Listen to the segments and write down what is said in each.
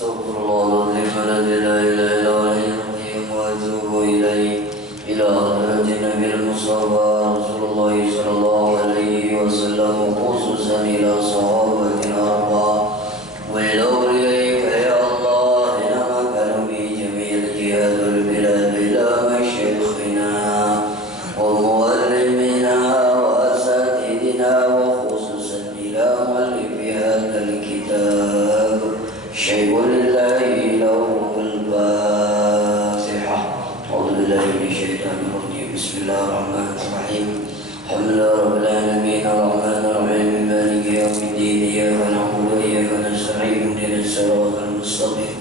Astagfirullahaladzim, la ilaha illallah, wa atubu ilaih. Ila hadratin Nabil Mustafa Rasulullah sallallahu alaihi wasallam, khususan ila sahabatin arba. Wa ila awliyaika ya Allah, ila makanu bi jami'il jihadul bilad ila masyayikhina wa muallimina wa asatidina wa khususan ila muallifi hadzal kitab شيء لله له الفاتحة. أعوذ بالله من الشيطان الرجيم. بسم الله الرحمن الرحيم. الحمد لله رب العالمين الرحمن الرحيم مالك يوم الدين إياك نعبد وإياك نستعين اهدنا الصراط المستقيم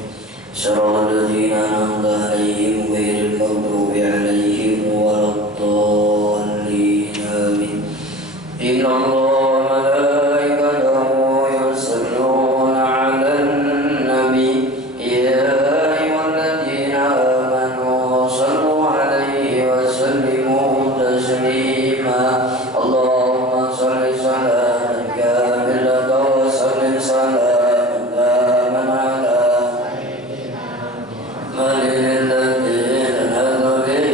صراط الذين أنعمت عليهم غير المغضوب عليهم ولا الضالين آمين. إن الله وملائكته يصلون على النبي يا أيها الذين آمنوا صلوا عليه وسلموا تسليما. اللهم صل صلاة كاملة وسلم سلاما تاما على من الذي نذبل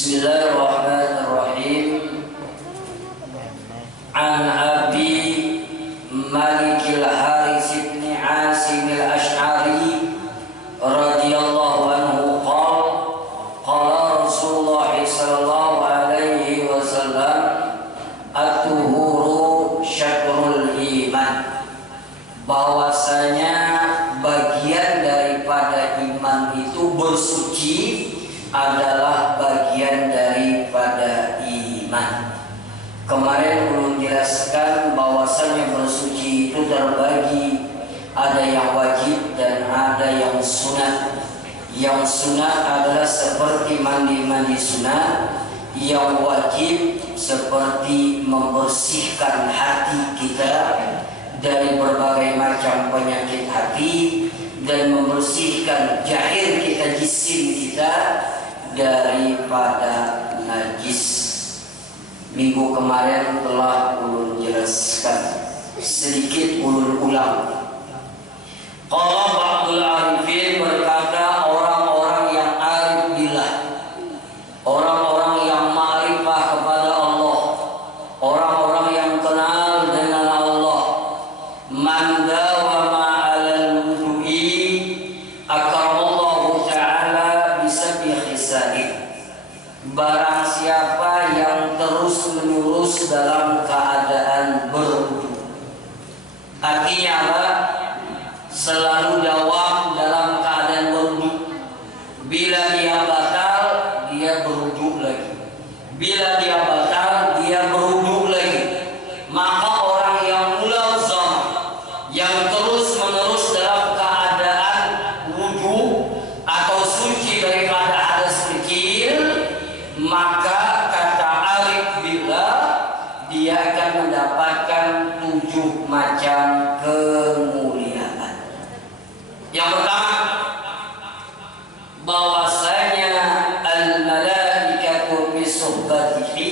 Bismillahirrahmanirrahim. An Abi Malik al-Harits bin Asim al-Ash'ari radhiyallahu anhu qala Rasulullah sallallahu alaihi wasallam at-tuhuru syatrul iman, bahwasanya bagian daripada iman itu bersuci adalah bagian daripada iman. Kemarin belum jelaskan bahwasanya bersuci itu terbagi, ada yang wajib dan ada yang sunat. Yang sunat adalah seperti mandi sunat, yang wajib seperti membersihkan hati kita dari berbagai macam penyakit hati dan membersihkan jahir kita, jisim kita daripada najis. Minggu kemarin telah ulun jelaskan, sedikit ulun ulang. Qala ba'dul arifin, berkata orang-orang yang arif billah, orang-orang yang ma'rifah kepada Allah, orang-orang yang kenal dengan Allah, man dawama 'alal wudu'i akramallahu ta'ala bisabi khisali. Barang siapa yang terus menerus dalam keadaan berwudu, artinya apa? Selalu dawam dalam keadaan berwudu. Bila dia batal, dia berwudu lagi. Bila dia batal, dia berwudu lagi. Maka orang yang mulazam, yang terus menerus dalam keadaan wudu atau suci daripada hadas kecil, maka kata arif billah, dia akan mendapatkan 7 macam kemuliaan. Yang pertama, bahwasanya al-malaikatu bi suhbatihi,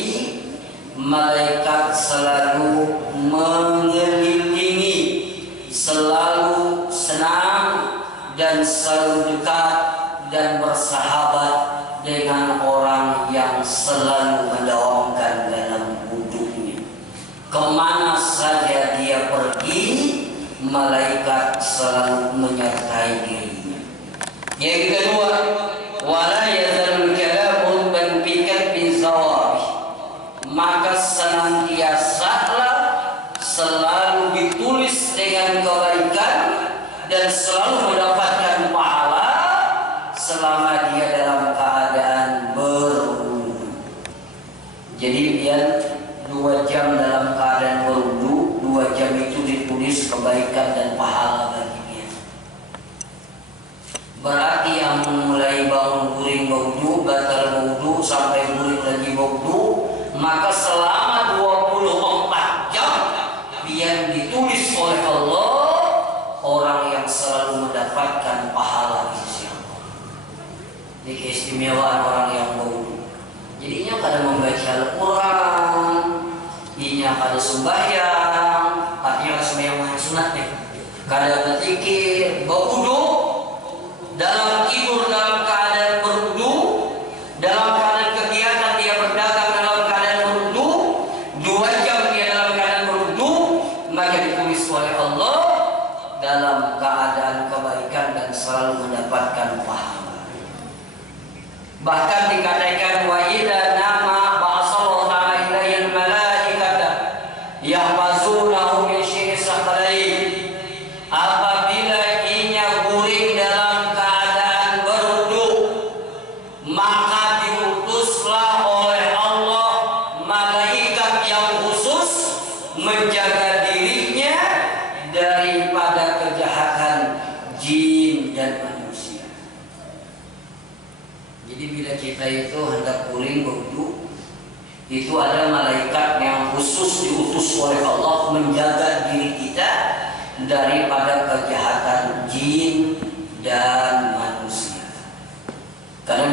malaikat selalu mengelilingi, selalu senang dan selalu dekat dan bersahabat dengan orang yang selalu mendawamkan dalam wudhunya. Kemana saja dia pergi, malaikat selalu menyertai dirinya. Yang kedua, wala yazalul kalamu banfikat bizawabi, maka senantiasalah selalu ditulis dengan kebaikan dan selalu mendapatkan pahala selama dia dalam keadaan berwudu. Jadi lihat, 2 jam dalam keadaan berwudu, 2 jam itu ditulis kebaikan dan pahala bagi dia. Berarti yang mulai bangun guring berwudu, batal berwudu sampai guring lagi berwudu, maka selama 24 jam yang ditulis oleh Allah orang yang selalu mendapatkan pahala insya Allah. Ini keistimewaan orang yang berwudu. Jadinya pada membaca Al-Quran, inya pada sembahyang, artinya sembahyang yang sunatnya, kada berzikir, berwudu, dalam tidur dalam keadaan berwudu, dalam keadaan kegiatan dia berdagang dalam keadaan berwudu, 2 jam dia dalam keadaan berwudu, maka ditulis oleh Allah dalam keadaan kebaikan dan selalu mendapatkan pahala. Bahkan dikatakan wa idza nama ba'asallahu ta'ala ilayil malaikata yahfazunahu min syirri sakalain, apabila inya guring dalam keadaan berwudu, maka diutuslah oleh Allah malaikat yang khusus menjaga dirinya daripada kejahatan jin dan manusia. Jadi bila kita itu hendak guring berwudu, itu ada malaikat yang khusus diutus oleh Allah menjaga diri kita daripada kejahatan jin dan manusia. Karena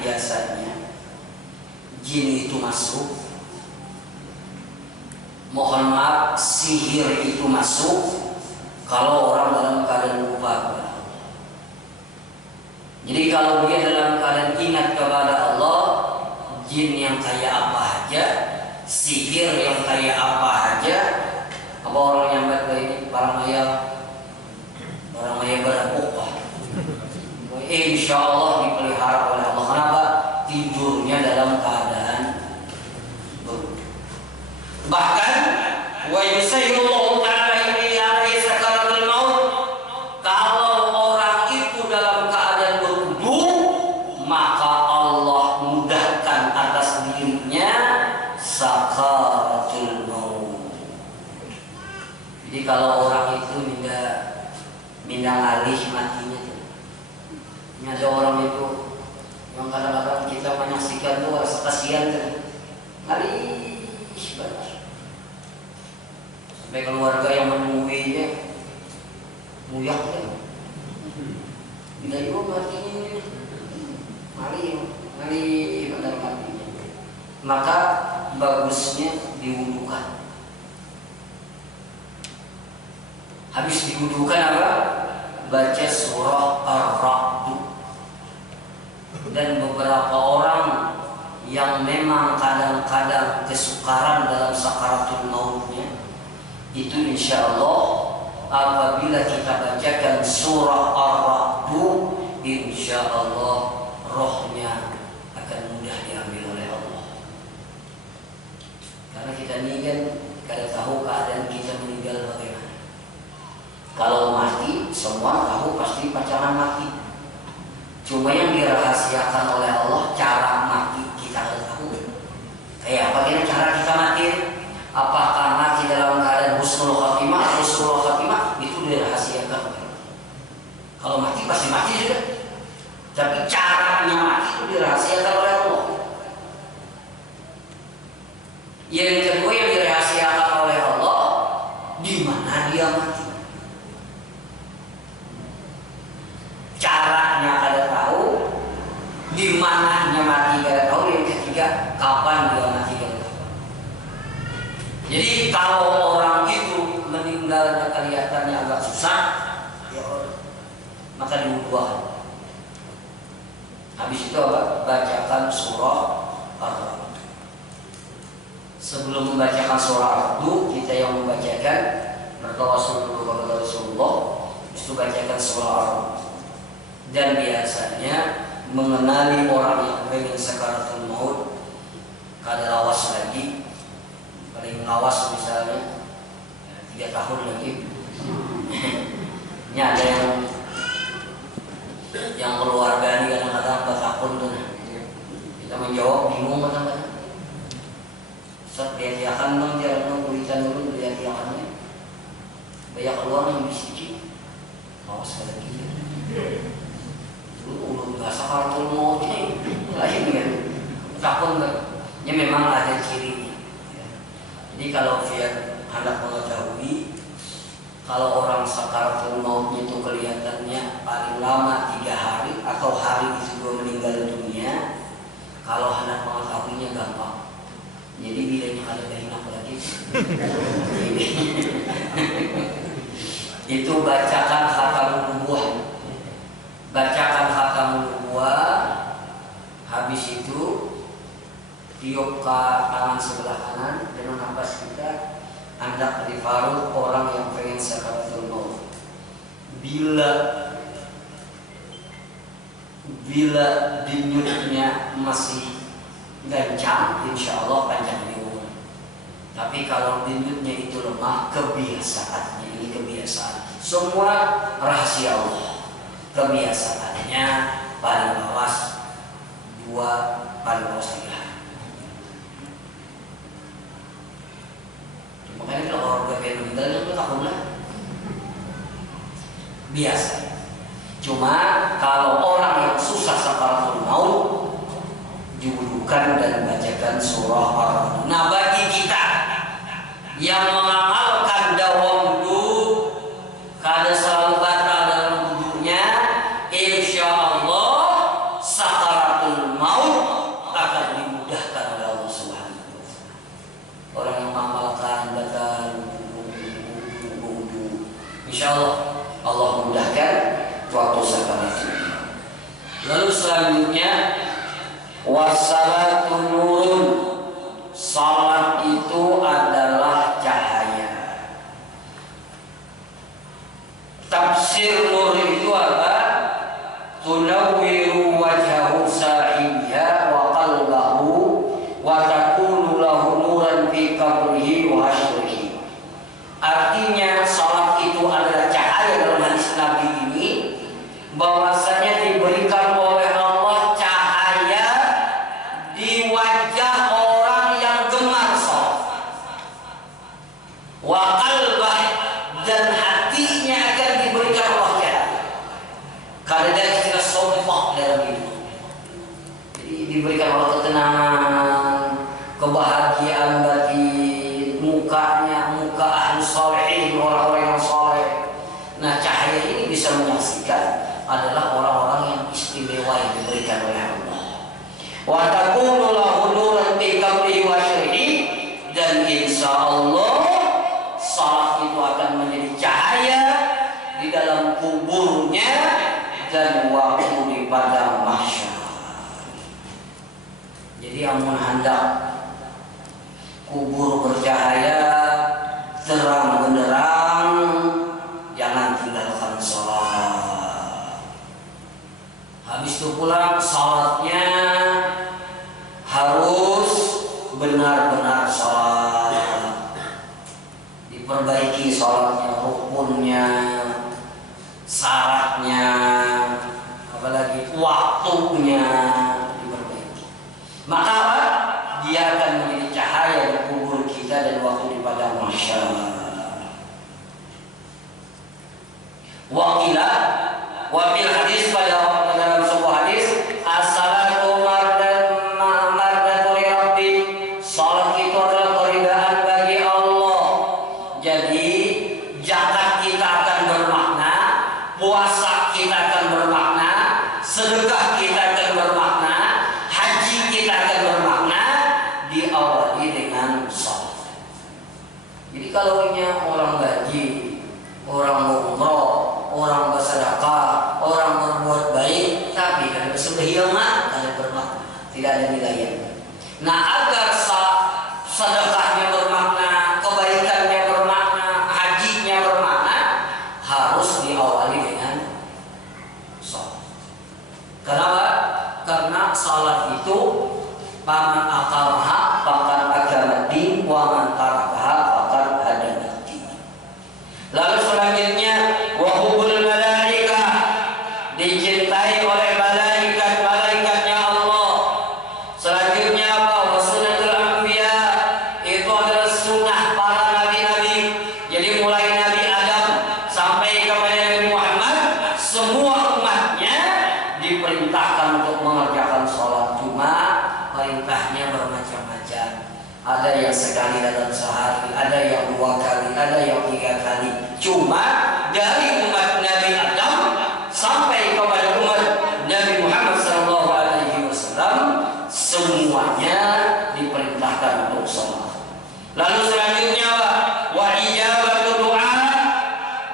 biasanya jin itu masuk, mohon maaf, sihir itu masuk kalau orang dalam keadaan lupa. Jadi kalau dia dalam keadaan ingat kepada Allah, kayak apa aja, sihir yang kayak apa aja. Apa orang yang baik ini barang maya berapokah. Insya Allah dipelihara oleh Allah. Kenapa? Tidurnya dalam keadaan buruk. Bahkan wa yusayyillahu ta'ala alaihi sakaratul maut. Kalau orang itu dalam keadaan berwudu, maka Allah mudahkan atas dirinya sakaratul maut. Jadi kalau orang itu minda ngalih matinya. Ini ada orang itu yang kadang-kadang kita menyaksikan tuh rasa kasihan tuh. Ngalih banget. Sampai keluarga yang menungguinya muyak kan. Bila ibu matinya ngalih benar matinya. Maka bagusnya diwudukan. Habis diwudukan apa? Baca surah Ar-Ra'd. Dan beberapa orang yang memang kadang-kadang kesukaran dalam sakaratul mautnya, itu insya Allah apabila kita bacakan surah Ar-Ra'd, insya Allah rohnya akan mudah diambil oleh Allah. Karena kita ini kan kada tahu keadaan kita meninggal bagaimana. Kalau mati, semua tahu pasti pacaran mati. Cuma yang dirahasiakan oleh Allah cara mati kita harus tahu. Kayak apa kira cara kita mati? Apa karena kita dalam keadaan husnul khatimah atau su'ul khatimah, itu dirahasiakan. Kalau mati pasti mati juga. Tapi caranya mati itu dirahasiakan oleh Allah. Yang kedua yang dirahasiakan oleh Allah, di mana dia mati. Caranya kada tahu, di mananya mati kada tahu, yang ketiga kapan dia mati kada tahu. Jadi kalau orang itu meninggal kelihatannya agak susah, ya maka diwudukan. Habis itu apa? Bacakan surah Ar-Ra'd. Sebelum membacakan surah Ar-Ra'd, kita yang membacakan bertawasul dulu kepada Rasulullah, itu bacakan surah Ar-Ra'd. Dan biasanya mengenali orang yang pengen sakaratul maut kada lawas lagi, paling lawas misalnya 3 tahun lagi. Ini ada yang keluarga ini kadang-kadang bertakun tuh. Kita menjawab bingung kadang-kadang. Saat lihat-lihakan dong, jangan kulitan dulu lihat-lihakannya. Banyak keluar yang bisiki, lawas lagi. Belum sakaratul maut ini lain kan, takut kan? Ya memang ada cirinya. Jadi kalau dia hendak mengetahui kalau orang sakaratul mautnya itu kelihatannya paling lama 3 hari atau hari sebelum meninggal dunia, kalau hendak mengetahuinya gampang. Jadi bilanya ada enak lagi. Itu bacakan khatam nubuwah. Bacakan khatam nubuwah, habis itu tiup ke tangan sebelah kanan dengan nafas kita, hendak difaruk orang yang pengen sakaratul maut. Bila denyutnya masih gancang, insya Allah panjang di umur. Tapi kalau denyutnya itu lemah, kebiasaannya, ini kebiasaan. Semua rahasia Allah. Kebiasaannya paling lawas 2, paling lawas 3 hari. Makanya kalau orang udah kayak meninggal itu takut lah. Biasa. Cuma kalau orang yang susah sakaratul maut, diwudukan dan bacakan surah Ar-Ra'd. Nah, bagi kita yang mengamalkan dawa wudu, kada selalu batal dalam wudunya, insya Allah sakaratul maut akan dimudahkan oleh Allah Subhanahu wa Ta'ala. Orang yang mengamalkan batal wudu, insya Allah mudahkan waktu sakaratul. Lalu selanjutnya Wassalatu nurun, salat itu adalah cahaya. Tafsir nur itu apa? Tunawwiru wajhahu sahibiha wa qalbahu wa takunu lahu nuran fi qabrihi wa hasyrihi. Artinya salat itu adalah cahaya dalam hadis Nabi ini, bahwasanya diberikan oleh Allah cahaya di wajah orang yang gemar salat. Wa qalbah, dan hatinya akan diberikan Allah cahaya. Karena dia istilah sombong dalam hidup. Jadi diberikan Allah ketenangan, kebahagiaan batin, mukanya muka ahli sholihin, orang-orang yang soleh. Nah, cahaya ini bisa menyaksikan adalah orang-orang yang istimewa yang diberikan oleh Allah. Wa takunu lahu nuran fi qabrihi wa hasyrihi, dan insya Allah salat itu akan menjadi cahaya di dalam kuburnya dan waktu di padang mahsyar. Jadi amun hendak kubur bercahaya terang benderang, jangan tinggalkan sholat. Habis itu pulang sholatnya harus benar-benar sholat, diperbaiki sholatnya, rukunnya, syaratnya, apalagi waktunya diperbaiki. Maka apa? Dia akan menjadi cahaya di kubur kita dan waktu di padang mahsyar. Waqila wa fil hadis, pada dalam sebuah hadis, as-salatu mardatu li rabbi, salat itu adalah keridaan bagi Allah. Jadi zakat kita akan bermakna, puasa kita akan bermakna, sedekah kita akan bermakna, haji kita akan bermakna, diawali dengan salat. Jadi kalau ini orang gaji, orang umroh, orang bersedekah, orang berbuat baik, tapi kalau bersedekah mah tidak bermakna, tidak ada nilainya. Nah, agar sedekahnya bermakna, kebaikannya bermakna, hajinya bermakna, harus diawali dengan salat. Kenapa? Karena salat itu paman aqamaha faqad aqama din wa man tarakaha faqad hadana din. Lalu selanjutnya wa hubbul malaikah, dicintai oleh malaikat-malaikatnya Allah. Selanjutnya apa? Wa sunnatul anbiya, itu adalah sunnah para nabi-nabi. Jadi mulai Nabi Adam sampai kepada Nabi Muhammad, semua umatnya diperintahkan untuk mengerjakan sholat. Cuma perintahnya bermacam-macam. Ada yang sekali dalam sehari, ada yang 2 kali, ada yang 3 kali. Cuma dari umat Nabi Adam sampai kepada umat Nabi Muhammad SAW, semuanya diperintahkan untuk sholat. Lalu selanjutnya apa? Wa ijabatu doa,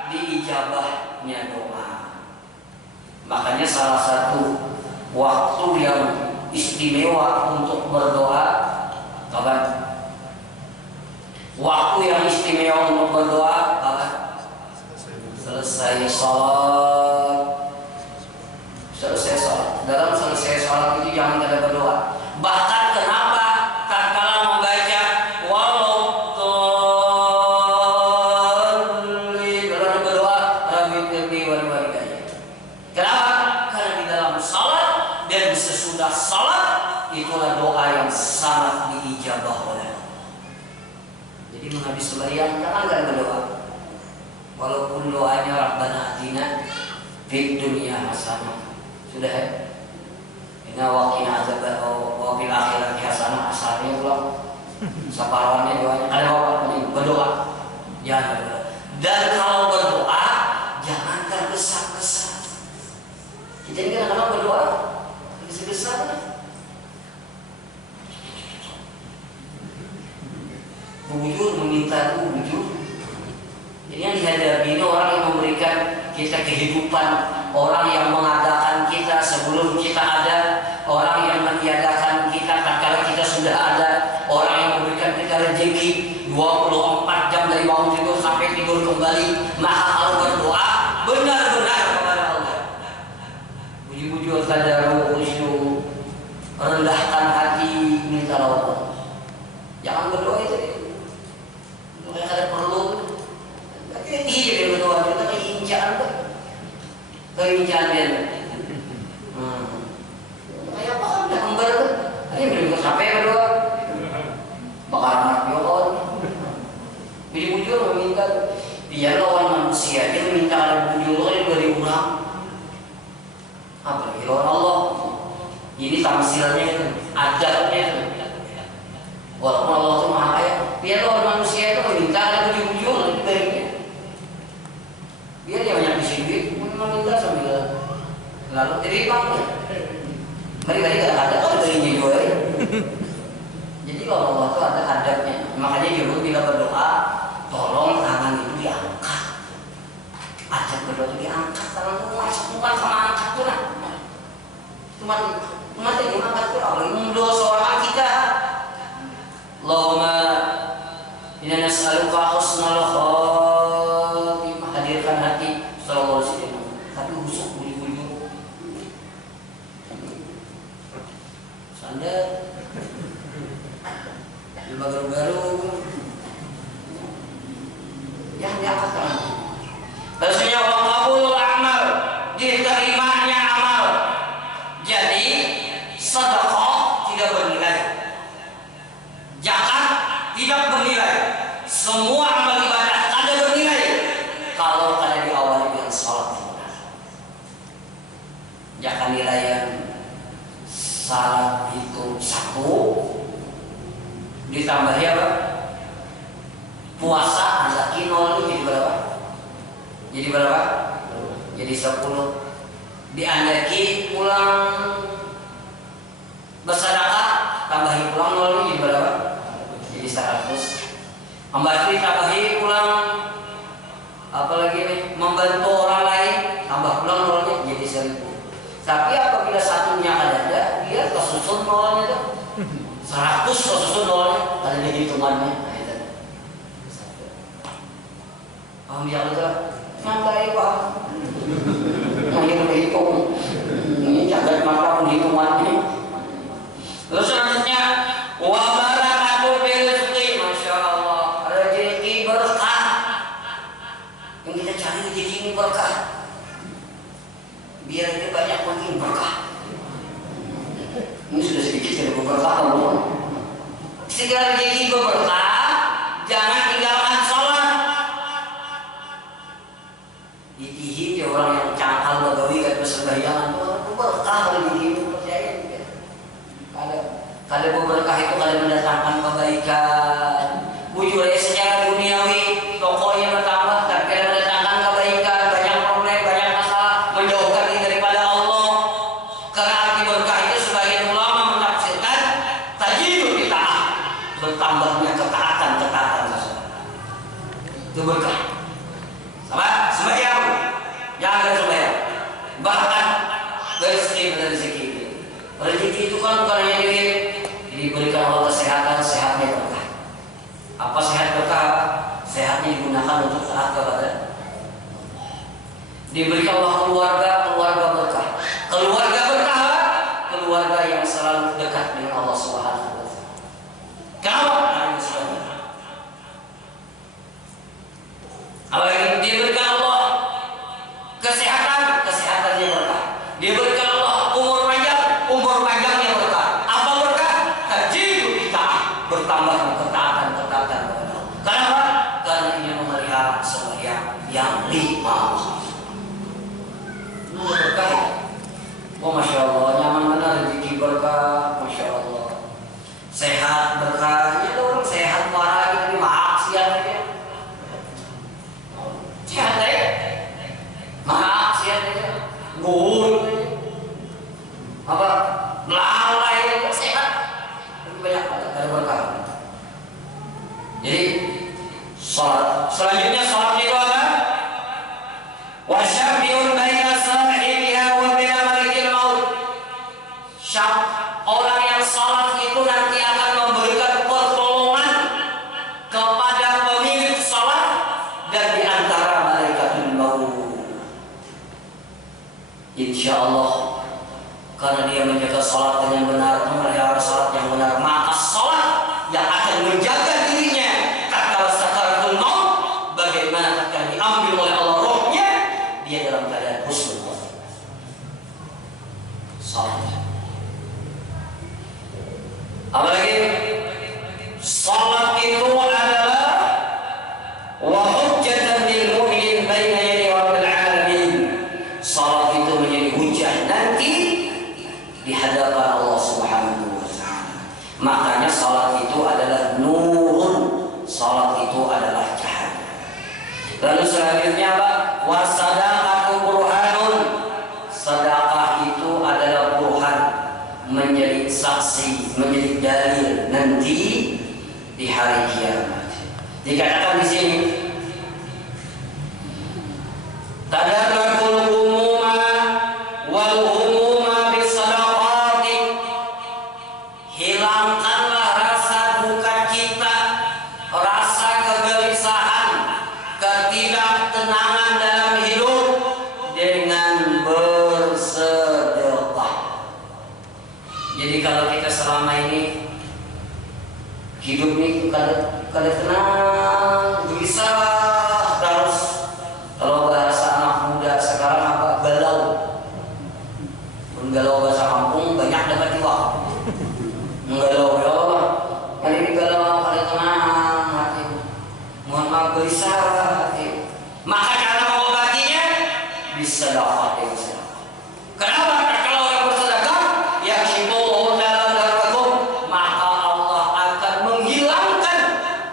diijabahnya doa. Makanya salah satu waktu yang istimewa untuk berdoa, kapan? Waktu yang istimewa untuk berdoa kapan? Selesai sholat. Selesai sholat. Dalam selesai sholat itu jangan ada berdoa. Bahkan kenapa? Tatkala membaca waladhdallin, dalam berdoa rabbighfirli wal walidayya. Kenapa? Karena di dalam sholat dan sesudah sholat itulah doa yang sangat diijabah oleh Allah. Jadi menghabis sembahyang jangan gak berdoa. Walaupun doanya Rabbana atina fid dunya hasanah, sudah ya. Inna waqina azab wa fil akhirati hasanah, asalnya pulang. Separuhnya doanya ada apa? Berdoa. Jangan berdoa. Dan kalau berdoa jangan tergesa-gesa. Kita ini kadang-kadang berdoa tergesa-gesa. Bujur meminta bujur. Jadi yang dihadapi ini orang yang memberikan kita kehidupan, orang yang mengadakan kita sebelum kita ada, orang yang meniadakan kembali. Maka kalau berdoa benar-benar kepada Allah. Bujur-bujur tadaru khusyuk, rendahkan hati minta Allah. Jangan berdoa itu. Mungkin ada perlu. Iya berdoa kita keinginan dia. Kayak apa kan dah ember. Ini belum sampai berdoa. Bakal anak biolog. Bujur meminta. Biar lawan manusia dia minta bujur itu dari orang. Apalagi lawan Allah. Ini tamsilnya itu, adabnya itu. Walaupun Allah itu maha kaya, biar lawan manusia itu meminta ada bujur darinya. Biar dia banyak disini, meminta sambil lalu terima. Mari-mari gak ada kan darinya juga. Jadi kalau Allah itu ada adabnya. Makanya dulu bila berdoa, tolong tangan itu diangkat. Adab berdoa itu diangkat, tangan itu bukan sama angkat tuh lah. Cuma yang diangkat tuh apalagi mendoa seorang kita. Allahumma inna nas'aluka husnal khatimah, hadirkan hati sallallahu alaihi wasallam. Tapi busuk bujur-bujur. Sandal baru-baru yang diangkat tangan. Rasanya Allah qabulul amal, diterimanya amal. Jadi sedekah tidak bernilai, zakat tidak bernilai, semua amal ibadah ada bernilai kalau ada diawali dengan salat yang benar. Jangan nilaian salat itu 1 ditambahi apa? Puasa azaki 0 jadi berapa? Jadi berapa? Jadi 10. Diandaki pulang bersedekah tambahi pulang 0 jadi berapa? Jadi 100. Membantu tambahi pulang apalagi nih membantu orang lain tambah pulang 0-nya jadi 1000. Tapi apabila satunya ada dia kesusun 0-nya tuh 100 kesusun 0-nya ada hitungannya. Nah itu. Paham ya Allah? Nyantai Pak. Ini berhitung. Ini jagat mata penghitungan ini. Terus selanjutnya wa barakatul rizqi, masya Allah, rezeki berkah. Yang kita cari rezeki ini berkah. Biar ini banyak makin berkah. Ini sudah sedikit dari berkah Allah. Segala rezeki berkah, jangan tinggalkan sholat. Ditihi orang yang cangkal bagawi gak bersembahyang itu berkah rezeki itu, percaya. Kalau berkah itu kalau mendatangkan kebaikan, bujur secara duniawi, tokohnya bertambah, tapi kalau mendatangkan kebaikan, banyak problem, banyak masalah, menjauhkan diri daripada Allah. Karena arti berkah itu sebagian ulama menafsirkan tajidul bid'ah, bertambahnya ketaatan. Itu berkah. Sama sembahyang, jangan sembahyang. Bahkan rezeki. Rezeki itu kan bukan hanya diberikan Allah kesehatan, sehatnya berkah. Apa sehat berkah? Sehatnya digunakan untuk taat kepada Allah. Diberikan Allah keluarga berkah. Keluarga berkah, keluarga yang selalu dekat dengan Allah Subhanahu wa taala. Kenapa? Apalagi diberikan Allah kesehatannya berkah. Diberikan Allah umur panjangnya berkah. Apa berkah? Tajidul bid'ah, bertambah ketaatan kepada Allah. Kenapa? Karena ini memelihara sembahyang yang 5 waktu. Ini berkah. Oh masya Allah, nyaman benar rezeki berkah, masya Allah. Sehat berkah, ya orang sehat marah ini maksiat aja. Sehat aja, maksiat aja, gul, apa, lalai, sehat, banyak ada berkah. Jadi sholat, selanjutnya sholat itu apa? Wasyafi'un baina sahibiha wa baina malikil maut. Orang yang sholat itu nanti akan memberikan pertolongan kepada pemilik sholat dan di antara Insya Allah, karena dia menjaga sholat dengan benar, memelihara sholat yang benar, maka sholat yang akan menjaga dirinya tatkala sakaratul maut, bagaimana akan diambil oleh Allah rohnya, dia dalam keadaan husnul sholat. Apalagi sholat itu adalah wa hujjatan lil mu'min baina yaday rabbil alamin. Sholat itu menjadi hujjah nanti di hadapan Allah Subhanahu wa taala. Makanya sholat itu adalah nurun, sholat itu adalah cahaya. Lalu selanjutnya apa? Wasadaqatu burhanun. Sedekah itu adalah burhan, menjadi saksi, menjadi dalil nanti di hari kiamat. Dikatakan di sini, tadarrakul humuma wal humuma bisadaqati. Hilangkanlah rasa duka cita, rasa kegelisahan, ketidaktenangan dalam hidup dengan bersedekah. Jadi kalau kita selama ini hidup ini kada tenang, gelisah terus. Kalau bahasa anak muda sekarang apa? Galau. Galau bahasa kampung banyak dapat uang. Galau ya Allah. Kali ini galau, kada tenang hati. Mohon maaf, gelisah hati. Maka cara mengobatinya bisa dapat yang sedekah. Kenapa? Kalau orang bersedekah, yakshifullahu ta'ala darrakum, maka Allah akan menghilangkan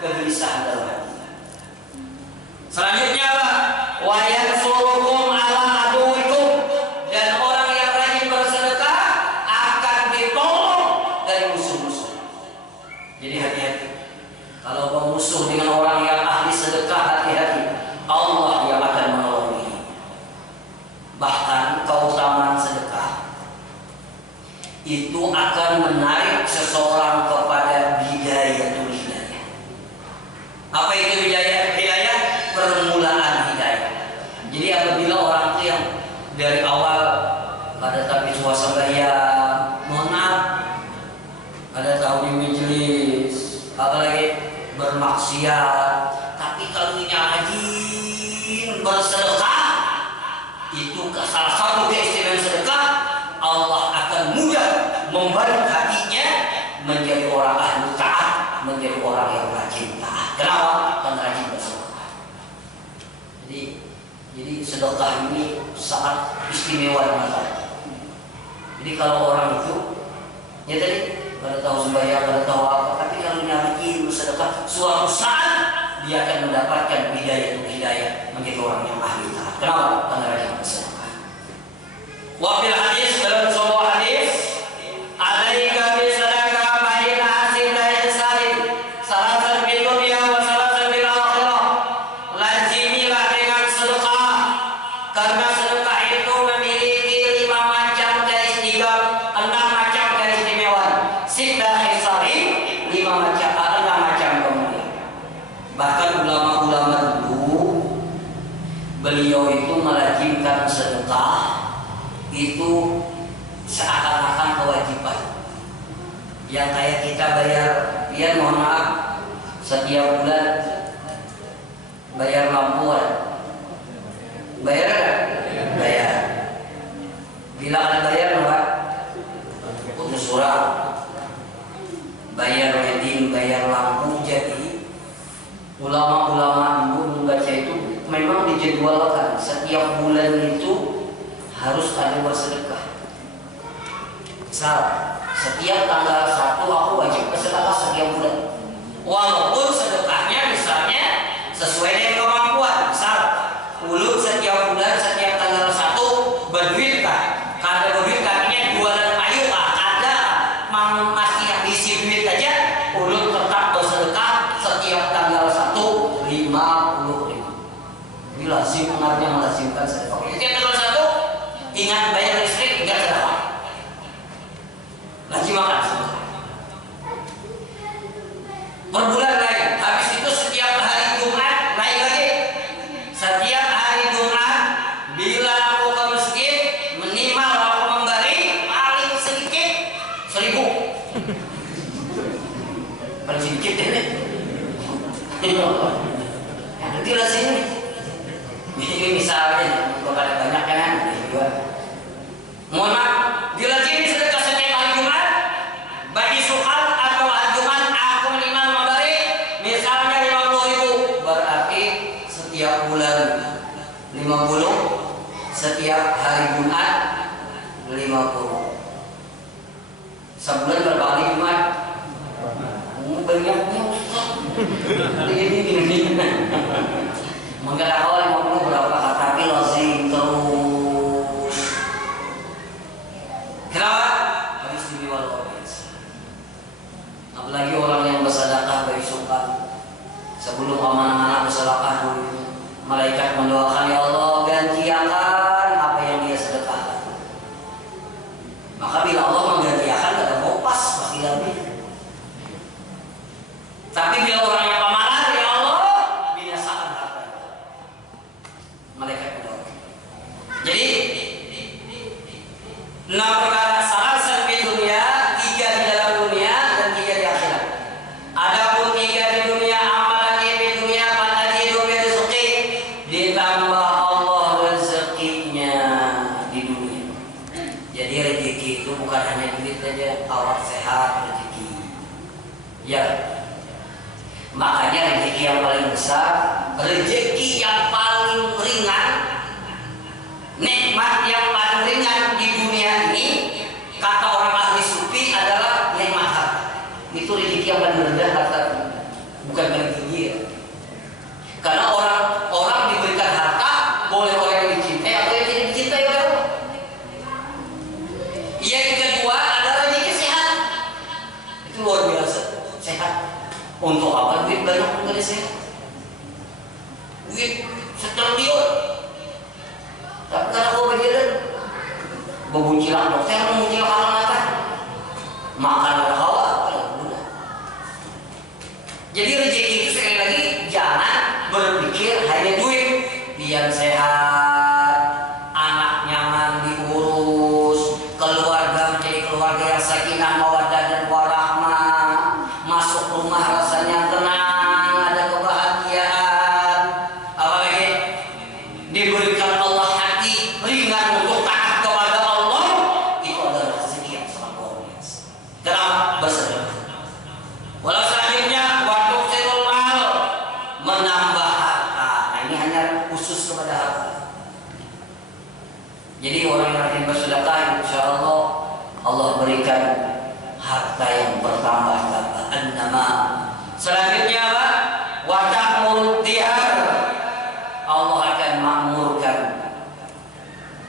kegelisahan dalam hati. Selanjutnya apa? Wa yansurukum ala aduwikum, dan orang yang rajin bersedekah akan ditolong dari musuh-musuh. Jadi hati-hati. Kalau bermusuh dengan orang yang ahli sedekah, hati-hati. Allah yang akan menolongi. Bahkan keutamaan sedekah itu akan menarik seseorang kepada hidayatul hidayah. Apa itu hidayah? Hidayah permulaan hidayah. Jadi apabila orang itu yang dari awal pada tapi swasembaya, mohon maaf, ada tahu di majelis, apalagi bermaksiat, tapi kalau rajin bersedekah, itu salah satu keistimewaan sedekah, Allah akan mudah membantu hatinya menjadi orang ahli taat, menjadi orang yang rajin taat. Kenapa? Karena rajin bersedekah. Jadi sedekah ini sangat istimewa di mata. Jadi kalau orang itu, ya tadi pada tahu sembahyang, pada tahu apa, tapi kalau rajin bersedekah, suatu saat dia akan mendapatkan hidayah menjadi orang yang ahli taat. Kenapa? Karena rajin bersedekah. Wafil hadis, dalam sebuah hadis, alaika bisadaqah fa inna hasilna ihsanin salasan bil dunya wa salasan bil akhirah. Lazimilah dengan sedekah, karena sedekah itu memiliki 5 macam keistimewaan, 6 macam keistimewaan. Sita hisarin, 6 macam kemuliaan. Bahkan ulama-ulama dulu, beliau itu melazimkan sedekah itu seakan-akan kewajiban. Yang kayak kita bayar, ya mohon maaf, setiap bulan bayar lampuan, bayar kan? Bayar. Bila ada bayar apa? Putus surat, bayar wedding, bayar lampu. Jadi ulama-ulama dulu membaca itu memang dijadwalkan setiap bulan itu harus ada bersedekah. Misal, setiap tanggal 1 aku wajib bersedekah setiap bulan. Walaupun sedekahnya misalnya sesuai dengan kemampuan. Misal, ulu setiap bulan, setiap tanggal 1 berduit kan. Kada berduit kakinya jualan ayu lah. Ada masih yang isi duit aja, ulu tetap bersedekah setiap tanggal 1 50.000. Ini lazim, mengarnya melazimkan sedekah. Setiap tanggal 1 ingat bayar listrik, enggak sedekah. Lagi makan sedekah. Per bulan lain. Habis itu setiap hari Jumat lain lagi. Setiap hari Jumat bila aku ke masjid ini. Yang jelas ini. Ini misalnya kepada banyak kan juga. Mohon maaf, bila ini sedekah setiap hari Jumat bagi sukat atau hari Jumat aku minimal memberi misalnya 50.000, berarti setiap bulan 50, setiap hari Jumat 50. Sebulan berapa kali Jumat? Banyaknya ini. Mungkin awal 50 berapa tapi lazim terus. Kenapa? Hadis riwayat Al-Bukhari. Apalagi orang yang bersedekah bagi sukat sebelum amanah-amanah bersedekah dulu, malaikat mendoakan, ya Allah gantiakan apa yang dia sedekahkan. Maka bila Allah menggantiakan tidak mau pas pasti lebih. Tapi bila orang yang pemalas, ya Allah binasakan harta. Malaikat mendoakan. Jadi 6 perkara salasan di dunia, 3 di dalam dunia dan 3 di akhirat. Adapun 3 di dunia, amalan di dunia, panadi dunia rezeki, ditambah Allah rezekinya di dunia. Jadi rezeki itu bukan hanya duit saja, awak sehat rezeki. Ya. Makanya rezeki yang paling besar, rezeki yang paling ringan, nikmat yang paling ringan di dunia ini, kata orang ahli sufi adalah nikmat harta. Itu rezeki yang paling rendah harta, bukan paling tinggi ya. Karena orang diberikan harta, boleh orang yang dicintai atau yang tidak dicintai oleh Allah. Yang kedua adalah rezeki sehat. Itu luar biasa, sehat. Untuk apa duit banyak menjadi sehat? Duit setriliun. Tapi karena kau berjalan bebuncilah dokter, menguncilah orang makan, makan ada hawa, ada guna. Jadi rezeki itu sekali lagi jangan berpikir hanya duit. Biar sehat, anak nyaman diurus, keluarga menjadi keluarga yang sakinah mawaddah dan warahmah, masuk rumah rasanya tenang, ada kebahagiaan, apalagi diberikan Allah hati ringan untuk taat kepada Allah, itu adalah rezeki yang sangat luar biasa. Kenapa? Bersedekah. Walau selanjutnya waktu sirul mal, menambah harta. Nah ini hanya khusus kepada harta. Jadi orang yang rajin bersedekah, insya Allah Allah berikan harta yang bertambah-tambah. An-nama. Selanjutnya apa? Wa ta'murud diyar. Allah akan makmurkan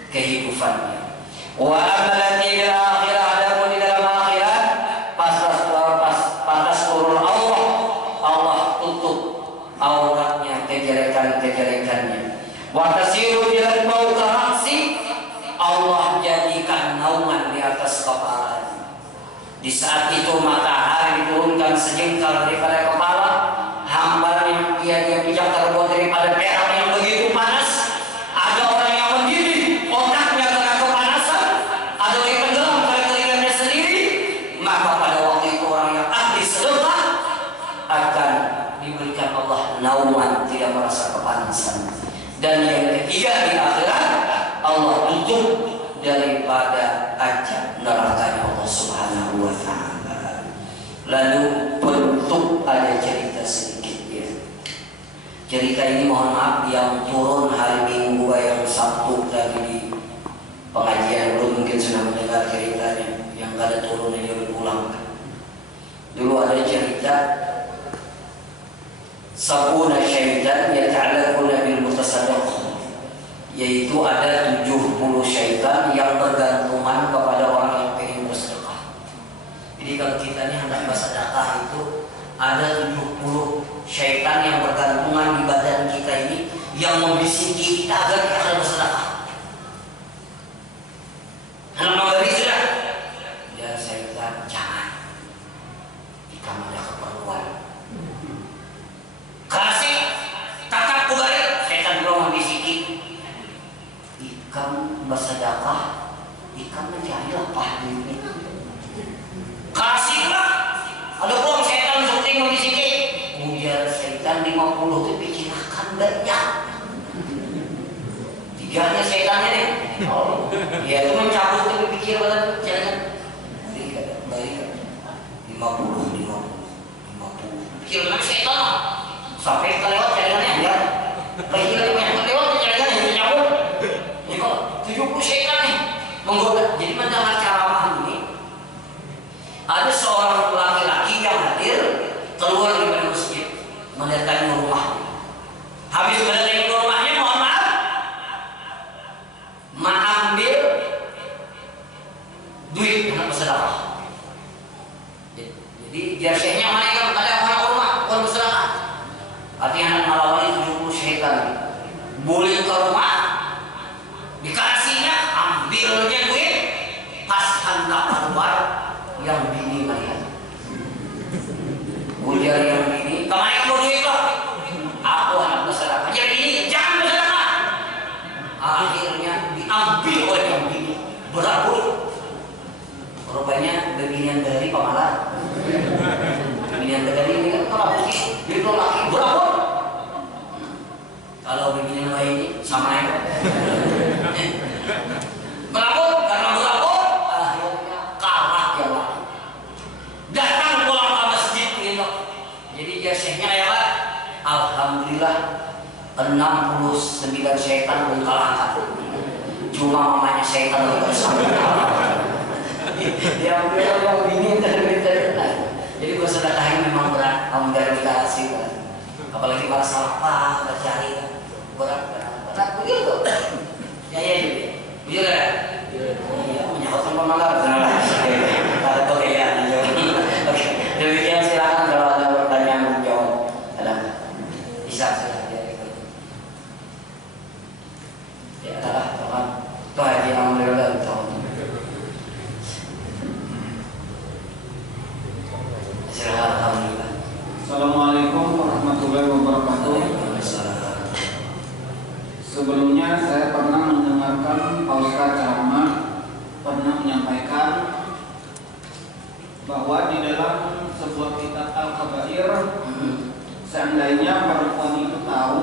kehidupannya. Wa amalan ila akhirah, adapun di dalam akhirat pas turun Allah tutup auratnya, kejelekan-kejelekannya. Wa tasiru ila mauka ra'si, Allah jadikan naungan di atas kepala. Di saat itu matahari diturunkan sejengkal daripada kepala, hambarnya dia bijak terbuat daripada perak yang begitu panas. Ada orang yang mendidih otaknya karena kepanasan, ada yang tenggelam karena keringatnya sendiri. Maka pada waktu itu orang yang ahli sedekah akan diberikan Allah naungan, tidak merasa kepanasan. Dan yang ketiga di akhirat, Allah tutup daripada ajab nerakanya Allah Subhanahu wa ta'ala. Lalu bentuk ada cerita sedikit ya. Cerita ini mohon maaf yang turun hari Minggu yang Sabtu tadi di pengajian, belum mungkin sudah mendengar ceritanya. Yang gak ada turun ini berulang. Dulu ada cerita sabuna syaitan yata'alaquna bil mutasaddiq, yaitu ada 70 syaitan yang bergantungan kepada orang yang ingin bersedekah. Jadi kalau kita ini hendak bersedekah itu ada 70 syaitan yang bergantungan di badan kita ini yang membisiki kita agar kita akan bersedekah. Hendak memberi sudah, ya syaitan jangan, kita ada keperluan. Kasih tatap kubari, syaitan belum membisiki. Kamu bersedekah, ikan mencarilah pahalanya. Kasihlah. Ada pun setan syuting membisiki. 50 itu pikirkan banyak. Tiganya setannya nih. Oh, dia itu mencabut itu pikir banget jangan. Baik. 50. Pikir banget setan. Sampai kelewat jaringannya enggak. Pikir banyak kelewat jaringannya mencabut. Ya kok 70 setan nih menggoda. Jadi mendengar ceramah ini ada seorang laki-laki yang hadir keluar dari masjid mendatangi rumah. Habis mendatangi rumahnya, mohon maaf, mengambil duit untuk bersedekah. Jadi biar syekhnya mana yang ada orang rumah bukan bersedekah. Artinya melawani 70 syaitan. Boleh ke rumah, dikasihnya, ambilnya duit, pas hendak keluar yang bini melihat. Ujar yang bini, kemana kamu duit lo? Aku anak bersedekah. Jadi ini jangan bersedekah. Akhirnya diambil oleh yang bini, berabur. Rupanya beginian dari pemalas. Beginian dari ini kan kalau putih, itu laki berabur. Kalau beginian lain ini sama aja. Berabur karena berabur, akhirnya kalah yang lain. Datang pulang ke masjid gitu. Jadi dia syekhnya kayak apa? Alhamdulillah 69 syaitan mengalahkan. Cuma mamanya syaitan yang bersama. Dia yang ingin terlihat. Jadi bersedekah memang berat, mengverifikasi. Apalagi para salah bercari berat begitu. Ya jujur ya. Iya, menyahut sama malah benar. Ada pekerjaan. Oke, demikian silakan kalau ada pertanyaan menjawab. Ada bisa saja. Ya adalah teman. Itu haji alhamdulillah tahun. Silakan alhamdulillah. Assalamualaikum warahmatullahi wabarakatuh. Sebelumnya saya pernah mendengarkan Pak Ustaz ceramah pernah menyampaikan bahwa di dalam sebuah kitab Al-Kabair seandainya perempuan itu tahu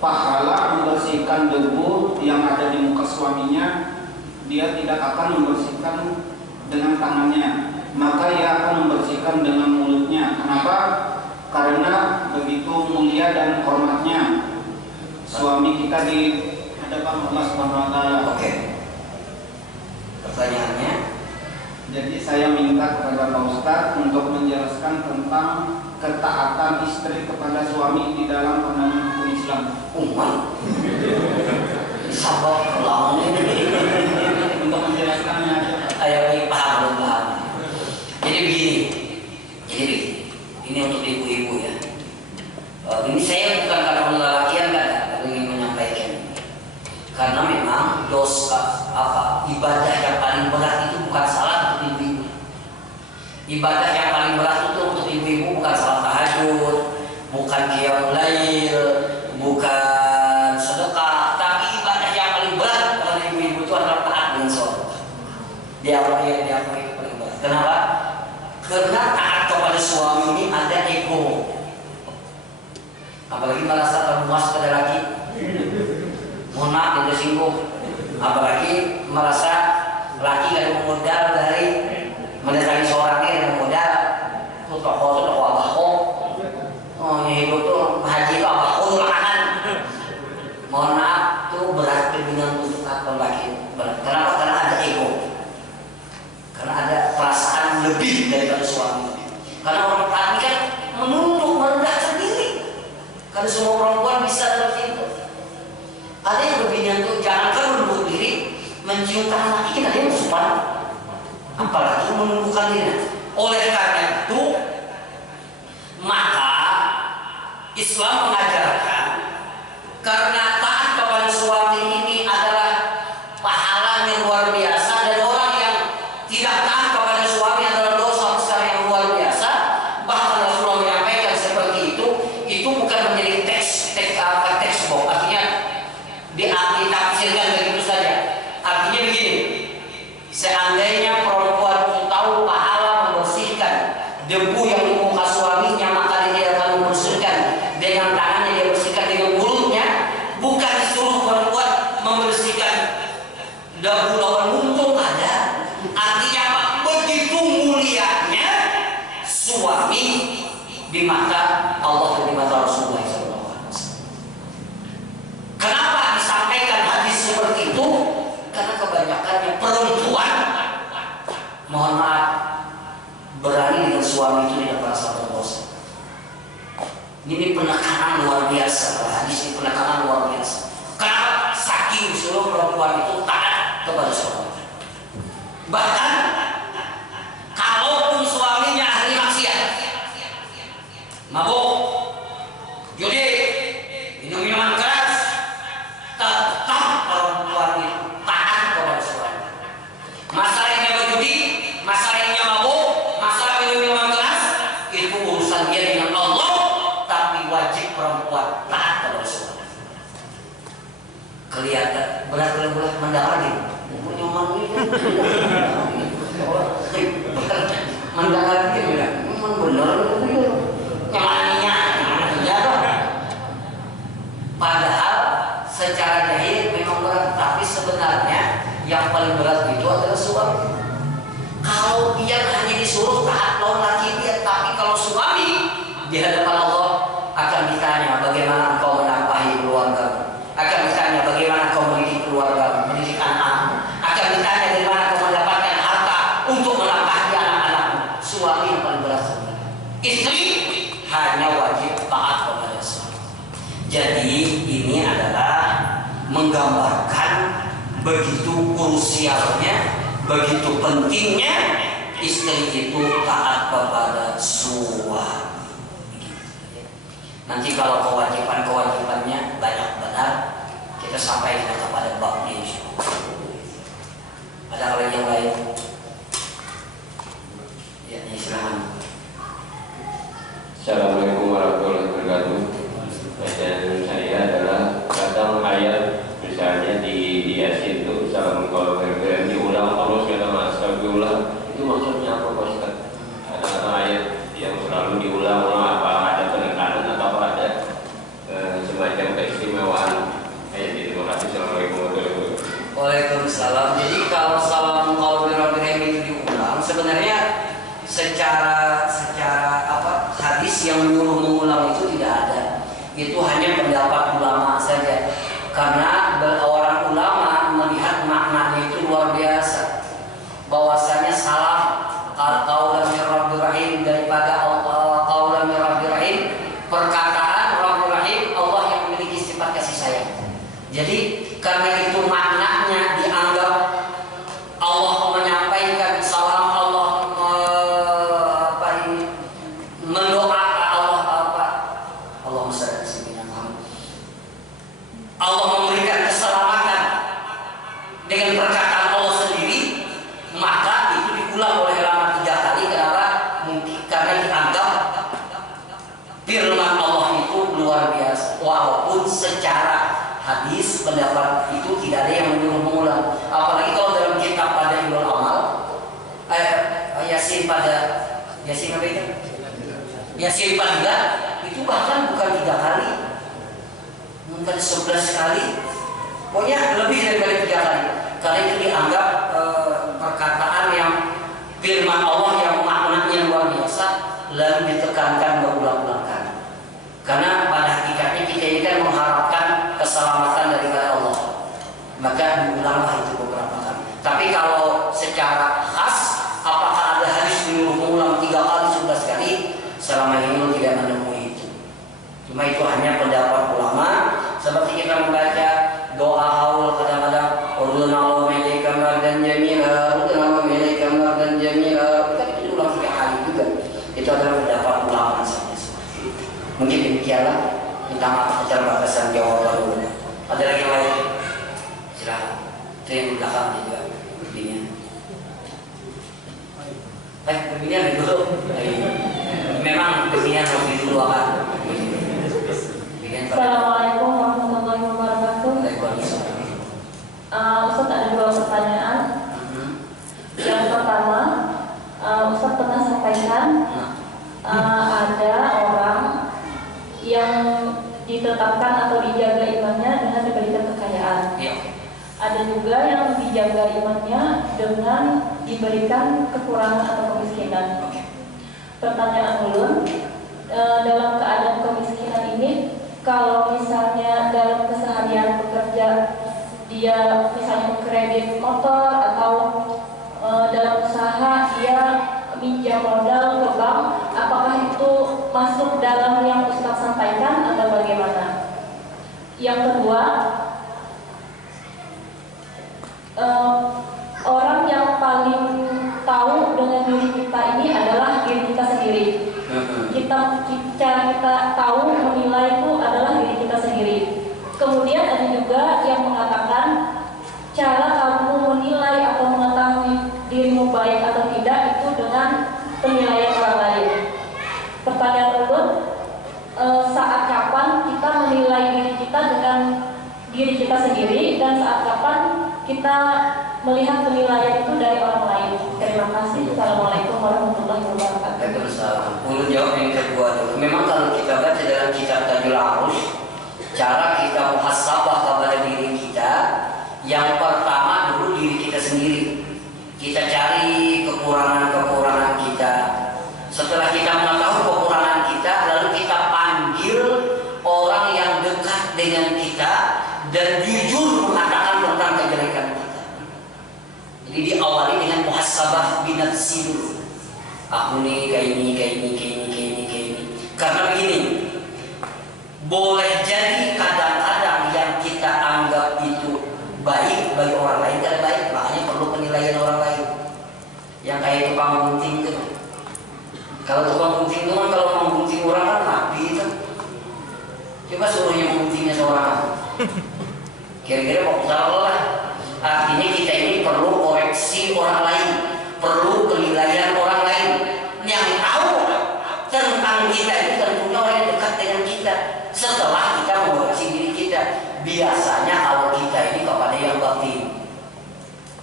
pahala membersihkan debu yang ada di muka suaminya, dia tidak akan membersihkan dengan tangannya, maka ia akan membersihkan dengan mulutnya. Kenapa? Karena begitu mulia dan hormatnya suami kita di hadapan Allah Subhanahu wa taala. Oke. Pertanyaannya, jadi saya minta kepada Pak Ustadz untuk menjelaskan tentang ketaatan istri kepada suami di dalam pandangan hukum Islam. umat sabab pulang Untuk menjelaskannya aja. ayo paham. Jadi begini, ini untuk ibu-ibu ya. Ini saya bukan karena lelakian kan, ingin menyampaikan. Karena memang dosa ibadah yang paling berat itu bukan salat untuk ibu-ibu. Ibadah yang paling berat itu untuk ibu-ibu bukan salat tahajud, bukan qiyamul lail, bukan sedekah, tapi ibadah yang paling berat kalau ibu-ibu itu adalah taat dengan sholat. Dia paling berat. Kenapa? Karena taat kepada suami ini ada ego. Apalagi merasa terluas pada laki. Mohon maaf yang tersinggung. Apalagi merasa laki gak modal dari mendatangi seorang yang ada modal. Itu toko abahko. Oh ini itu haji itu abahko dulakan. Mohon maaf itu berat dengan untuk laki. Kenapa? Karena ada ego. Karena ada perasaan lebih daripada suami. Karena orang tadi kan menunduk merendah sendiri. Karena semua perempuan bisa seperti itu. Ada yang berpindah tuh jangankan menunduk diri, mencium tangan laki kita dia sopan. Apalagi menundukkan diri. Oleh karena itu, maka Islam mengajarkan karena taat kepada suami ini adalah pahalanya luar biasa, dan orang yang tidak taat kepada suami adalah dosa besar yang luar biasa. Bahkan Rasulullah menyampaikan seperti itu bukan menjadi textbook, artinya ditafsirkan begitu saja. Artinya begini, seandainya perempuan itu tahu pahala membersihkan debu yang di muka suaminya, maka dia akan membersihkan dengan Ada bulan untung ada. Artinya apa? Begitu mulianya suami di mata Allah dan di mata Rasulullah SAW. Kenapa disampaikan hadis seperti itu? Karena kebanyakannya perempuan, mohon maaf, berani dengan suami itu tidak merasa berdosa. Ini penekanan luar biasa. Hadis ini penekanan luar biasa. Kenapa? Saking seluruh perempuan itu taat kepada suami. Bahkan kalaupun suaminya ahli maksiat, mabuk, judi, minum minuman keras, tetap perempuan itu taat kepada suami. Masalahnya berjudi, masalahnya mabuk, masalah minum minuman keras, itu urusan dia dengan Allah. Tapi wajib perempuan taat kepada suami. Kelihatan berat-berat mendarat ini. Nyaman ini. Mendarat ini ya. Memang benar itu. Nyamannya ya. Padahal secara jahil memang berat, tapi sebenarnya yang paling berat itu adalah suami. Kalau dia hanya disuruh taat lawan laki dia, tapi kalau suami di hadapan Allah akan ditanya bagaimana engkau menafkahi keluarga, akan ditanya bagaimana engkau mendidik keluarga, mendidik anak, akan ditanya dari mana engkau mendapatkan harta untuk menafkahi anak-anakmu. Suami yang paling berat sebenarnya. Istri hanya wajib taat kepada suami. Jadi ini adalah menggambarkan begitu krusialnya, begitu pentingnya istri itu taat kepada suami. Nanti kalau kewajibannya banyak benar, kita sampaikan kepada babnya. Ada lagi yang lain? Ya, silakan. Assalamualaikum warahmatullahi wabarakatuh. Bacaan saya adalah kadang ayat misalnya di Yasin itu salam kalau bergerak diulang terus kata mas diulang itu maksudnya apa Pak Ustaz? Ada ayat yang selalu diulang-ulang apa ada penekanan atau ada semacam keistimewaan ayat itu? Terima kasih. Assalamualaikum warahmatullahi wabarakatuh. Waalaikumsalam. Jadi kalau salam qaul birrahim itu diulang, sebenarnya secara apa hadis yang menyuruh mengulang itu tidak ada. Itu hanya pendapat ulama saja. Karena orang ulama melihat maknanya itu luar biasa. Bahwasanya salam qaulan min rabbir rahim daripada qaulan min rabbir rahim, perkataan rabbir rahim Allah yang memiliki sifat kasih sayang. Jadi karena itu maknanya dianggap Allah menyampaikan salam, Allah mendoakan Allah Allah memberikan keselamatan dengan perkataan Allah sendiri, maka itu diulang oleh ulama 3 kali. Kenapa? Mungkin karena dianggap firman Allah itu luar biasa. Walaupun secara hadis pendapat itu tidak ada yang menyuruh mengulang. Apalagi kalau dalam kitab pada Ibnu Amal, Yasin apa itu? Yasin pada itu bahkan bukan 3 kali, mungkin 11 kali. Pokoknya lebih daripada 3 kali. Karena itu dianggap perkataan yang firman Allah yang maknanya luar biasa, lalu ditekankan berulang-ulang kali. Karena pada hakikatnya kita ini kan mengharapkan keselamatan daripada Allah, maka diulanglah itu beberapa kali. Tapi kalau secara khas, apakah ada hadis menyuruh mengulang 3 kali, 11 kali? Selama ini tidak menemui itu. Cuma itu hanya pendapat ulama. Seperti kita membaca doa haul kadang-kadang Rabbana ilaika mardan jamila, Rabbana ilaika mardan jamila, itu diulang 3 kali juga. Itu adalah pendapat ulama saja. Mungkin demikianlah. Minta maaf acara batasan jawaban dulu. Ada lagi yang lain? Silakan. Itu yang di belakang juga beginian. Beginian dulu. Memang beginian lebih dulu akan. Assalamualaikum warahmatullahi wabarakatuh. Ustaz ada 2 pertanyaan. Yang pertama, Ustaz pernah sampaikan ada orang yang ditetapkan atau dijaga imannya dengan diberikan kekayaan. Ada juga yang dijaga menjaga imannya dengan diberikan kekurangan atau kemiskinan. Pertanyaan ulun, dalam keadaan kemiskinan ini, kalau misalnya dalam keseharian bekerja dia misalnya kredit motor atau dalam usaha dia minjam modal ke bank, apakah itu masuk dalam yang Ustaz sampaikan atau bagaimana? Yang kedua, orang yang paling tahu dengan diri kita ini adalah diri kita sendiri. Cara kita tahu menilai itu adalah diri kita sendiri. Kemudian ada juga yang mengatakan cara kamu menilai atau mengetahui dirimu baik atau tidak itu dengan penilaian orang lain. Pertanyaan ulun, saat kapan kita menilai diri kita dengan diri kita sendiri dan saat kapan kita melihat penilaian itu dari orang lain? Terima kasih. Assalamualaikum warahmatullahi wabarakatuh. Waalaikumsalam. Ulun jawab yang kedua dulu. Memang kalau kita baca dalam kitab Tajul Arus, cara kita muhasabah kepada diri kita, yang pertama dulu diri kita sendiri. Kita cari kekurangan-kekurangan kita. Setelah kita mengetahui kekurangan kita, lalu kita panggil orang yang dekat dengan kita dan jujur mengatakan tentang kejelekan kita. Jadi diawali dengan muhasabah binafsi dulu. Aku nih kayak ini. Karena begini, boleh jadi kadang-kadang yang kita anggap itu baik bagi orang lain tidak baik, makanya perlu penilaian orang lain. Yang kayak tukang gunting itu. Kalau tukang gunting itu kan kalau menggunting orang kan nabi itu. Coba suruh yang guntingnya seorang. Kira-kira mau salah. Artinya kita ini perlu koreksi orang lain, perlu penilaian orang lain. Yang tahu tentang kita itu tentunya orang yang dekat dengan kita. Setelah kita mengoreksi diri kita, biasanya kalau kita ini kepada yang batin,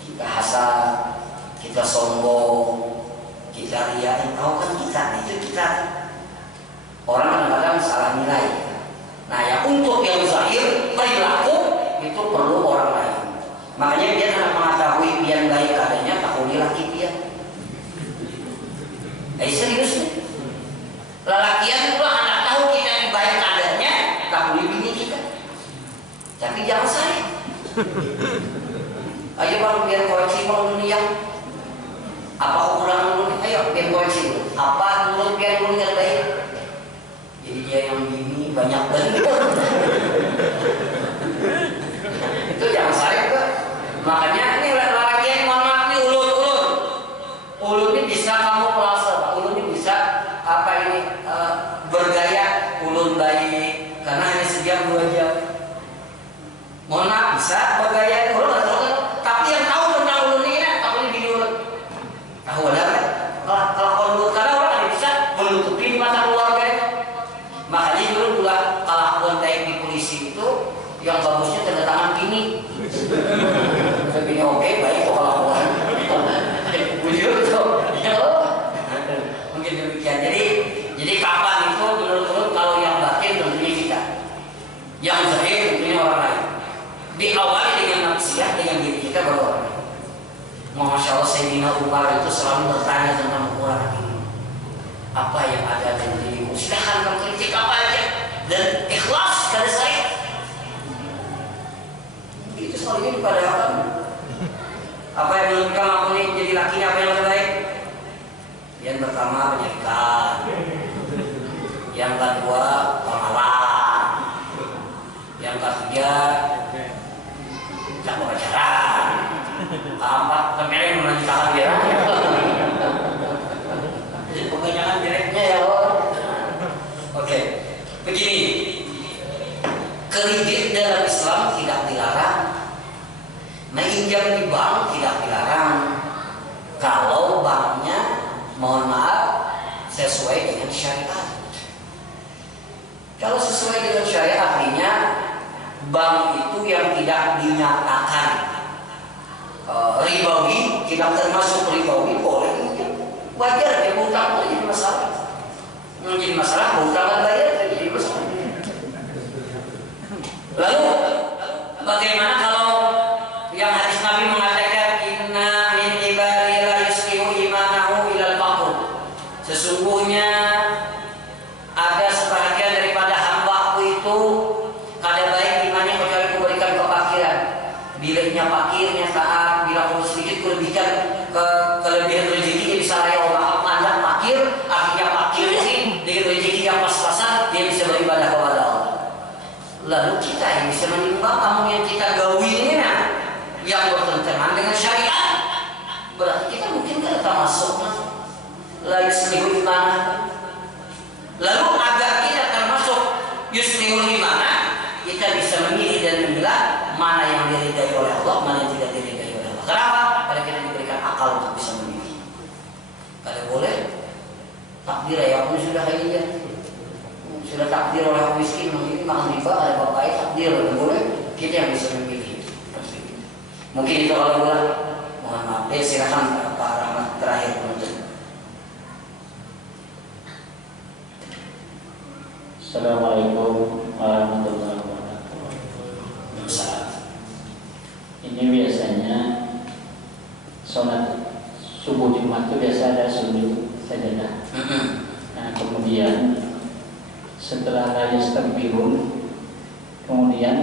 kita hasad, kita sombong, kita riain, tahu kan kita itu kita. Orang kadang-kadang salah nilai. Nah, yang untuk yang zahir perilaku itu perlu orang lain. Makanya dia harus mengetahui pian baik adanya, takuni laki dia. Serius nih. Lelakian pula anak tahu kita yang baik adanya, takuni bini kita. Tapi jangan saya. Ayo bang, biar koreksi bang dunia. Apa kekurangan dulu? Ayo biar koreksi. Apa menurut biar dulu yang baik? Jadi dia yang bini banyak benar. Itu jangan saya ke. Makanya ini laki yang mohon maaf nih ulun ini bisa kamu merasa, ulun ini bisa apa ini bergaya ulun baik karena hanya sejam 2 jam. Mohon maaf bisa bergaya ulun tapi yang tahu tentang ulun ini tahu ini video ulun. Tahu ada kalau ulun karena orang ada bisa menutupi mata keluarga. Makanya dulu pula kalau ulun baik di polisi itu yang bagusnya tanda tangan bini. Bini oke, baik kok kalau orang bujur tuh, mungkin demikian. Jadi kapan itu menurut kalau yang batin tentunya kita, yang zahir tentunya orang lain. Diawali dengan manusia, dengan diri kita baru orang lain. Masya Allah, Sayyidina Umar itu selalu bertanya tentang kekurangan ini. Apa yang ada dalam dirimu? Silahkan kamu kritik apa aja dan ikhlas pada saya. Itu selalu pada apa? Apa yang menurut kamu aku ini jadi laki apa yang terbaik? Yang pertama penyakitan, yang kedua pengalah, yang ketiga tak pacaran, keempat kemarin melanjutkan dia. Kebanyakan direknya ya Allah. Oke, begini. Kredit dalam Islam tidak dilarang. Meminjam di bank tidak dilarang kalau banknya mohon maaf sesuai dengan syariat. Kalau sesuai dengan syariat artinya bank itu yang tidak dinyatakan ribawi, tidak termasuk ribawi, boleh mungkin wajar dia hutang boleh jadi masalah. Menjadi masalah hutang dan bayar jadi masalah. Lalu bagaimana kalau yang hadis Nabi mengatakan lebihkan kelebihan rezekinya bisa raya Allah mandang fakir, artinya fakir ini dengan rezeki yang pas-pasan dia bisa beribadah kepada Allah. Lalu kita yang bisa menimbang kamu yang kita gawinnya yang bertentangan dengan syariat, berarti kita mungkin tidak termasuk la yuslihu iman. Lalu agar kita termasuk yuslihu iman, kita bisa memilih dan memilah mana yang diridai oleh Allah, mana yang tidak diridai oleh Allah. Kenapa? Karena kita diberikan akal untuk bisa memilih. Kalau boleh takdir ya pun sudah ini ya. Sudah takdir oleh orang miskin mungkin makan riba ada bapaknya takdir boleh kita yang bisa memilih. Mungkin itu kalau boleh. Mohon maaf. Silakan Pak Rahmat terakhir penutup. Assalamualaikum warahmatullahi wabarakatuh. Ini biasanya sholat subuh Jumat itu biasa ada sujud sajadah. Nah kemudian setelah raya takbirun, kemudian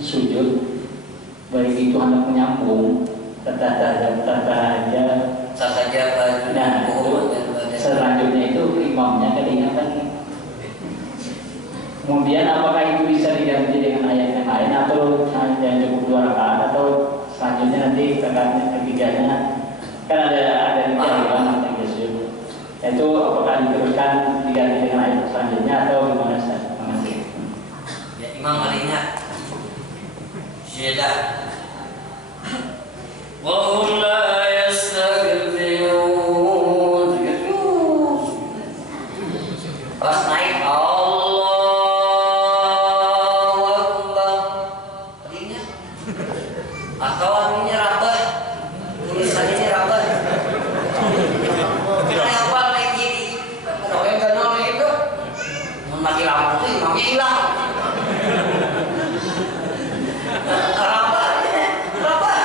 sujud, baik itu hendak menyambung tata aja. Nah selanjutnya itu imamnya kedengaran. Kemudian apakah itu bisa diganti dengan ayat yang lain atau hanya cukup 2 rakaat atau selanjutnya nanti rakaat ketiganya kan ada jalan yang disebut itu apakah diteruskan diganti dengan ayat selanjutnya atau gimana Ustaz? Ya Imam Alinya sudah wa hum la yastakbirun pas naik atau artinya rabah, tulisannya ini rabah. Kita apa lagi? Kalau yang kenal itu, mati lampu itu imamnya hilang. Rabah, rabah.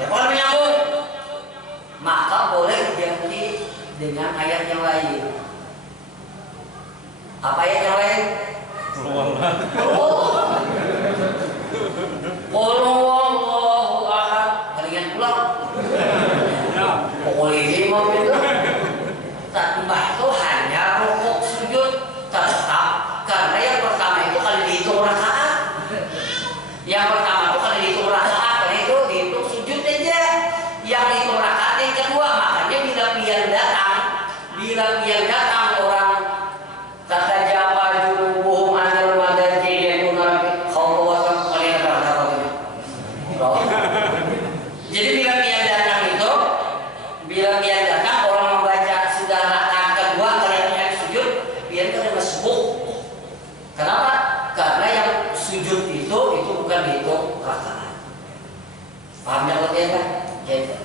Ya kalau menyambung, maka boleh diganti dengan ayat yang lain. Apa ayat yang lain? Wallahu ahad. Kalian pulang. Pokoknya imam itu tambah itu hanya rukuk sujud tetap karena yang pertama itu kalau dihitung rakaat. Yang pertama itu kalau dihitung rakaat, karena itu dihitung sujud aja. Yang dihitung rakaat yang kedua, makanya bila pian datang orang kata jawab junubuhum anil madaji yakunarabi khawwatan kalian berapa ini. Jadi bila pian datang orang membaca sudah rakaat kedua kalian sujud, pian itu ada masbuk. Kenapa? Karena yang sujud itu bukan dihitung rakaat. Paham ya kalian kan? Jadi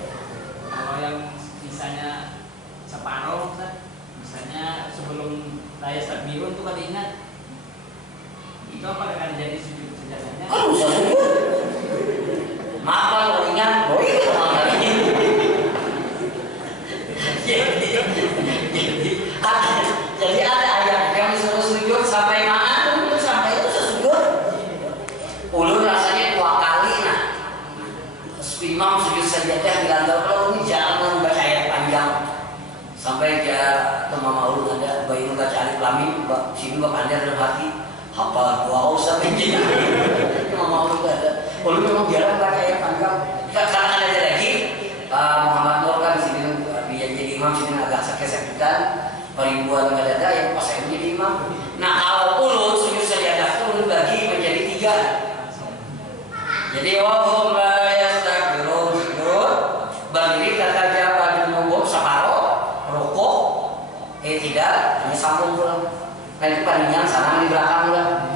kalau yang misalnya separuh, misalnya sebelum raya takbirun itu kan ingat itu apa akan jadi sujud sejadahnya? kan bisa sujud. Maaf kalau ingat, itu malah ini. Jadi ada ayat yang disuruh sujud sampai mana? Itu sampai itu sujud. Ulun rasanya 2 kali nah. Imam sujud sajadah dilanggar kalau ini jangan membaca ayat panjang sampai dia teman maulud ada bayi membaca alif lam mim sini bapak anda dalam hati hafal doa sampai dia teman maulud ada. Ulun memang jarang membaca ayat panjang. Sekarang ada lagi Muhammad Nur kan di sini dia jadi imam sini agak sakit-sakitan peribuan ada yang pas saya menjadi imam. Nah kalau ulun sujud sajadah itu ulun bagi menjadi 3. Jadi wahum la yastakbirun sujud berdiri kata jawab junubum separuh rukuk tidak hanya sambung pulang. Nah itu palingan sana di belakang lah.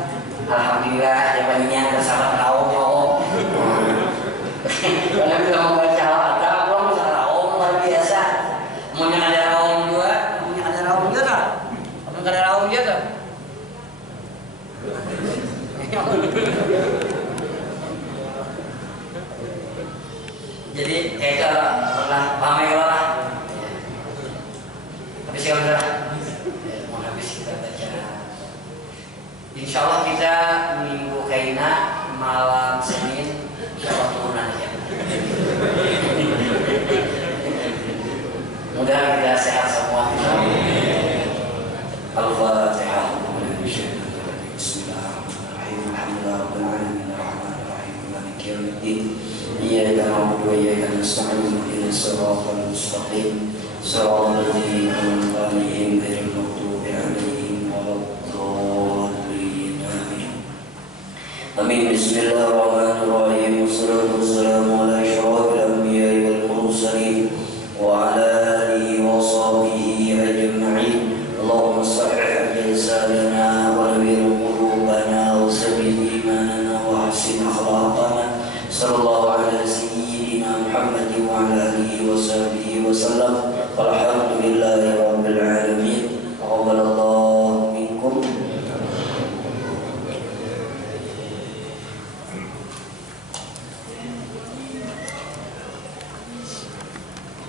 Alhamdulillah ya palingan bersama kaum. Kalau kita mau baca Al-Quran pulang bersama kaum luar biasa. Maunya ada raum juga, maunya ada raum juga tak? Maunya ada raum juga tak? Jadi kayak itu pernah pamai lah. Habis ya udah. Mau habis kita baca. Insya Allah kita minggu kaina malam Senin kita turunan aja. الصراط المستقيم صراط الذين أنعمت عليهم غير المغضوب عليهم ولا الضالين آمين. بسم الله الرحمن